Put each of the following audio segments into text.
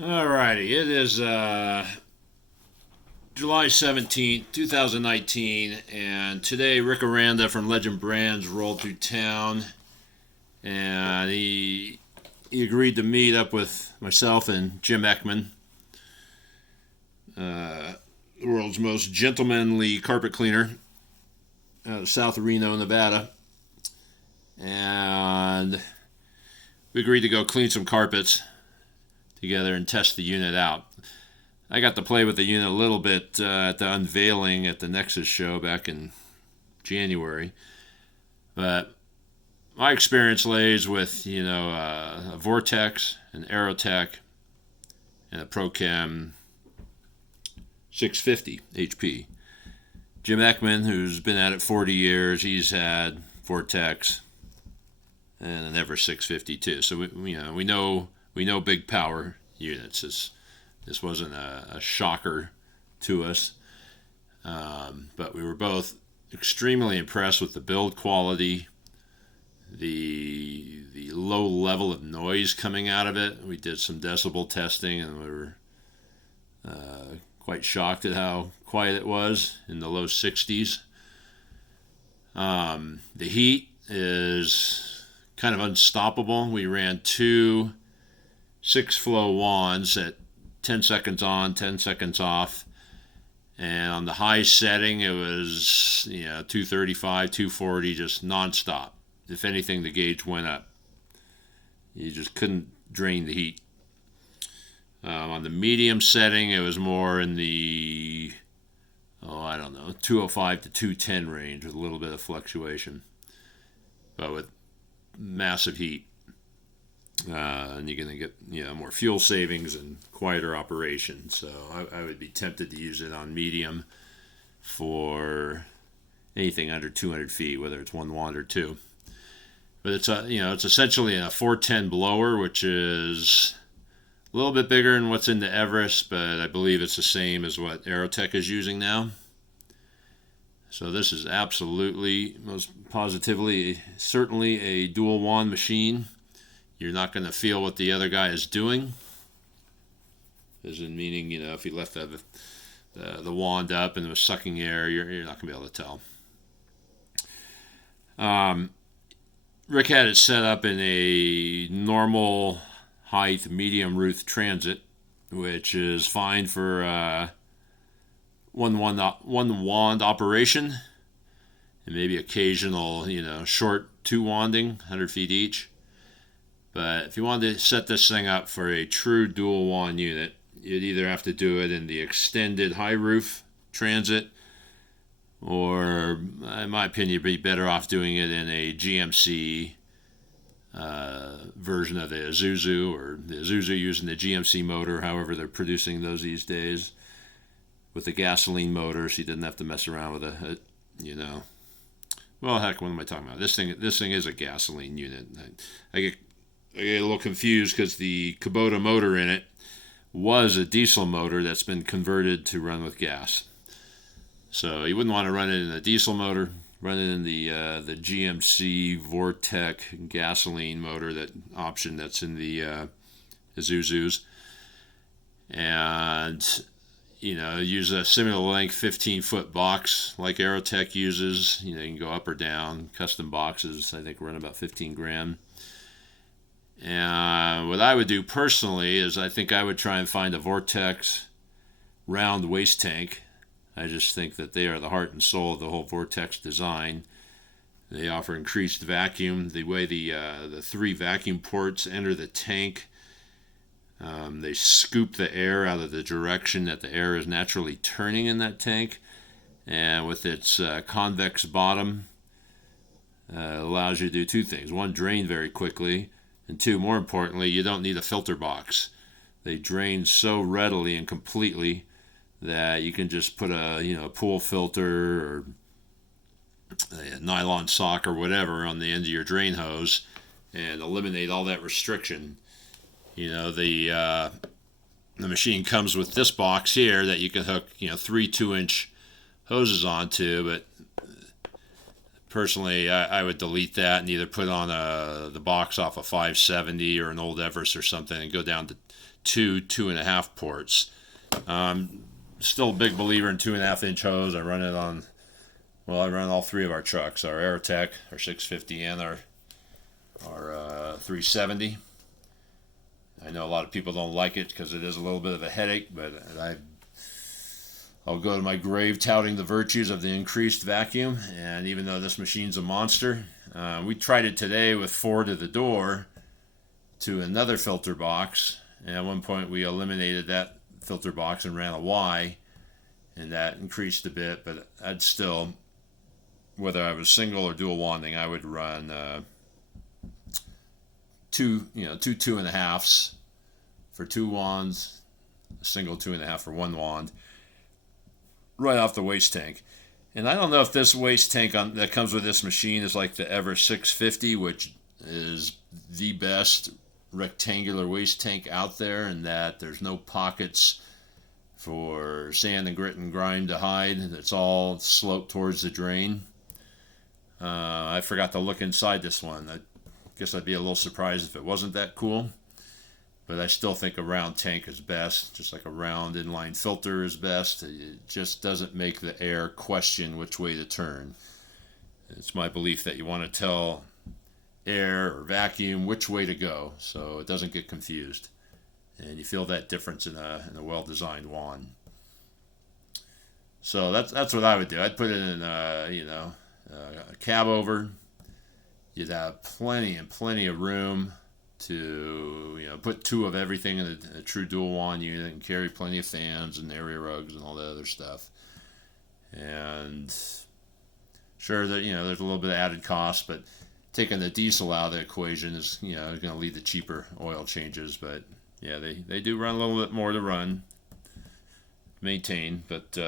Alrighty, it is July 17th, 2019, and today Rick Aranda from Legend Brands rolled through town, and he agreed to meet up with myself and Jim Ekman, the world's most gentlemanly carpet cleaner out of South Reno, Nevada, and we agreed to go clean some carpets together and test the unit out. I got to play with the unit a little bit at the unveiling at the Nexus show back in January, but my experience lays with a Vortex, an Aerotech, and a Prochem 650 HP. Jim Ekman, who's been at it 40 years, he's had Vortex and an Everest 650 too. So we know big power units. This wasn't a shocker to us, but we were both extremely impressed with the build quality, the low level of noise coming out of it. We did some decibel testing, and we were quite shocked at how quiet it was, in the low 60s. The heat is kind of unstoppable. We ran two 6-flow wands at 10 seconds on, 10 seconds off. And on the high setting, it was 235, 240, just nonstop. If anything, the gauge went up. You just couldn't drain the heat. On the medium setting, it was more in the, 205 to 210 range with a little bit of fluctuation, but with massive heat. And you're going to get more fuel savings and quieter operation. So I would be tempted to use it on medium for anything under 200 feet, whether it's one wand or two. But it's essentially a 410 blower, which is a little bit bigger than what's in the Everest, but I believe it's the same as what Aerotech is using now. So this is absolutely, most positively, certainly a dual wand machine. You're not going to feel what the other guy is doing, as in meaning, if he left the wand up and was sucking air, you're not going to be able to tell. Rick had it set up in a normal height, medium roof transit, which is fine for one wand operation, and maybe occasional, short two wanding, 100 feet each. But if you wanted to set this thing up for a true dual wand unit, you'd either have to do it in the extended high roof transit, or in my opinion, you'd be better off doing it in a GMC version of the Isuzu, or the Isuzu using the GMC motor, however they're producing those these days, with the gasoline motor, so you didn't have to mess around with well, heck, what am I talking about? This thing is a gasoline unit. I get a little confused because the Kubota motor in it was a diesel motor that's been converted to run with gas. So you wouldn't want to run it in a diesel motor. Run it in the GMC Vortec gasoline motor, that option that's in the Isuzus, and use a similar length 15-foot box like Aerotech uses. You can go up or down. Custom boxes, I think, run about 15 grand. And what I would do personally is I think I would try and find a Vortex round waste tank. I just think that they are the heart and soul of the whole Vortex design. They offer increased vacuum. The way the 3 vacuum ports enter the tank, they scoop the air out of the direction that the air is naturally turning in that tank. And with its convex bottom, allows you to do two things. One, drain very quickly. And two, more importantly, you don't need a filter box. They drain so readily and completely that you can just put a pool filter or a nylon sock or whatever on the end of your drain hose and eliminate all that restriction. The machine comes with this box here that you can hook 3 2-inch hoses onto, but personally, I would delete that and either put on the box off a 570 or an old Everest or something and go down to 2.5 ports. Still a big believer in 2.5 inch hose. I run it on, well, I run all three of our trucks, our Aerotech, our 650, and our 370. I know a lot of people don't like it because it is a little bit of a headache, but I'll go to my grave touting the virtues of the increased vacuum. And even though this machine's a monster, we tried it today with 4 to the door to another filter box. And at one point we eliminated that filter box and ran a Y, and that increased a bit. But I'd still, whether I was single or dual wanding, I would run two 2.5s for 2 wands, a single 2.5 for 1 wand, right off the waste tank. And I don't know if this waste tank that comes with this machine is like the Everest 650, which is the best rectangular waste tank out there, and that there's no pockets for sand and grit and grime to hide. It's all sloped towards the drain. I forgot to look inside this one. I guess I'd be a little surprised if it wasn't that cool. But I still think a round tank is best, just like a round inline filter is best. It just doesn't make the air question which way to turn. It's my belief that you want to tell air or vacuum which way to go so it doesn't get confused. And you feel that difference in a well-designed wand. So that's what I would do. I'd put it in a cab over. You'd have plenty of room to put 2 of everything in a true dual wand unit and carry plenty of fans and area rugs and all that other stuff. And sure that there's a little bit of added cost, but taking the diesel out of the equation is going to lead to cheaper oil changes. But yeah, they do run a little bit more to maintain, but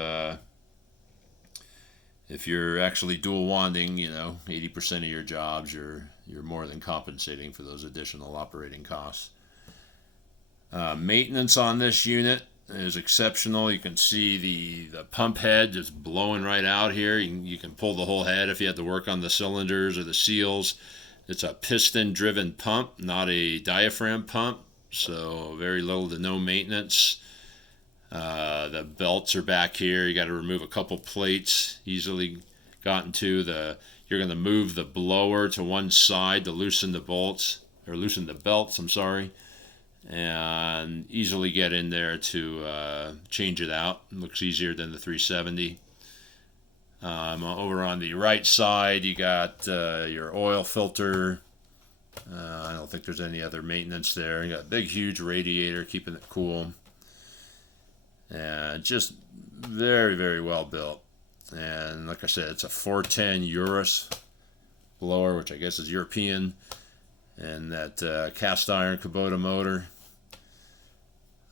if you're actually dual wanding, 80% of your jobs, you're more than compensating for those additional operating costs. Maintenance on this unit is exceptional. You can see the pump head just blowing right out here. You can pull the whole head if you had to work on the cylinders or the seals. It's a piston-driven pump, not a diaphragm pump, so very little to no maintenance. The belts are back here. You got to remove a couple plates, easily gotten to. You're going to move the blower to one side to loosen the belts, I'm sorry, and easily get in there to change it out. It looks easier than the 370. Over on the right side, you got your oil filter. I don't think there's any other maintenance there. You got a big, huge radiator keeping it cool. And just very, very well built. And like I said, it's a 410 Urus blower, which I guess is European. And that cast iron Kubota motor.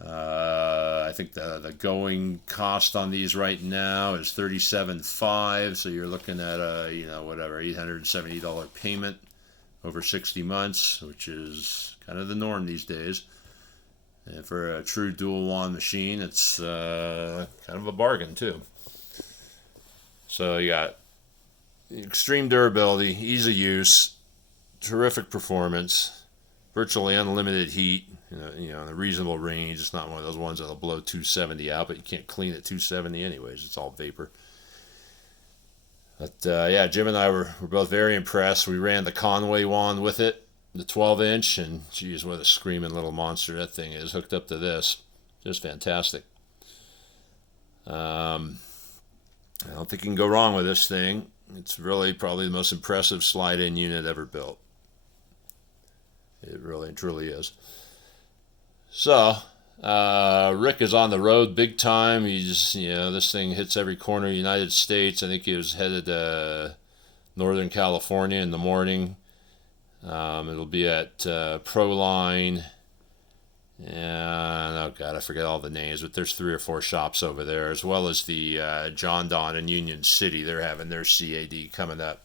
I think the going cost on these right now is $37,500. So you're looking at a $870 payment over 60 months, which is kind of the norm these days. And for a true dual wand machine, it's kind of a bargain too. So you got extreme durability, ease of use, terrific performance, virtually unlimited heat, in a reasonable range. It's not one of those ones that'll blow 270 out, but you can't clean at 270 anyways. It's all vapor. But yeah, Jim and I were both very impressed. We ran the Conway wand with it, the 12-inch, and geez, what a screaming little monster that thing is hooked up to this. Just fantastic. I don't think you can go wrong with this thing. It's really probably the most impressive slide-in unit ever built. It really and truly is. So, Rick is on the road big time. He's, this thing hits every corner of the United States. I think he was headed to Northern California in the morning. It'll be at Proline, and oh god, I forget all the names, but there's 3 or 4 shops over there, as well as the John Don in Union City. They're having their CAD coming up,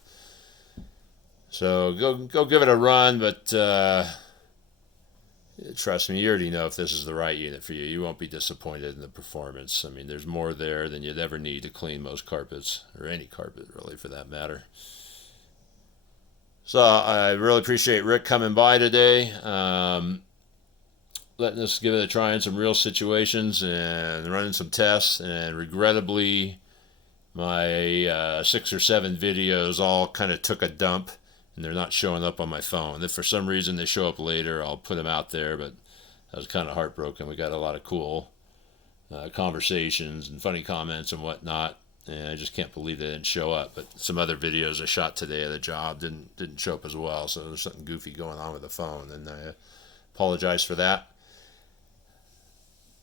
so go give it a run. But trust me, you already know if this is the right unit for you. You won't be disappointed in the performance. I mean, there's more there than you'd ever need to clean most carpets, or any carpet really for that matter. So I really appreciate Rick coming by today, letting us give it a try in some real situations and running some tests. And regrettably, my 6 or 7 videos all kind of took a dump, and they're not showing up on my phone. If for some reason they show up later, I'll put them out there. But I was kind of heartbroken. We got a lot of cool conversations and funny comments and whatnot, and I just can't believe they didn't show up. But some other videos I shot today of the job didn't show up as well. So there's something goofy going on with the phone, and I apologize for that.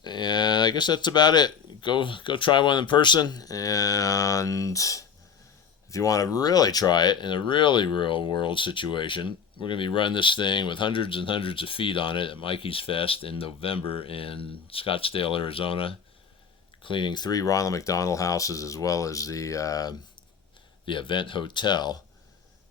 And I guess that's about it. Go try one in person, and if you want to really try it in a really real world situation, we're going to be running this thing with hundreds and hundreds of feet on it at Mikey's Fest in November in Scottsdale, Arizona, cleaning 3 Ronald McDonald houses as well as the event hotel.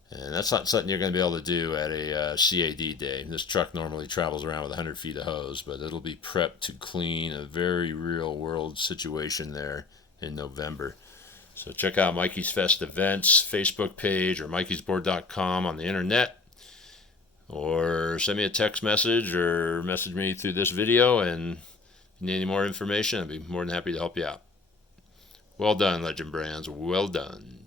And that's not something you're going to be able to do at a CAD day. This truck normally travels around with 100 feet of hose, but it'll be prepped to clean a very real world situation there in November. So check out Mikey's Fest Events Facebook page or mikeysboard.com on the internet, or send me a text message or message me through this video, and if you need any more information, I'd be more than happy to help you out. Well done, Legend Brands. Well done.